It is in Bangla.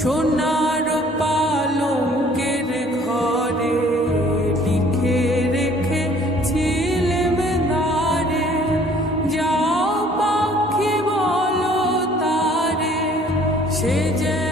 সোনার পালঙ্কের ঘরে লিখে রেখেছিলেম নারে, যাও পাখি বলো তারে, সে যে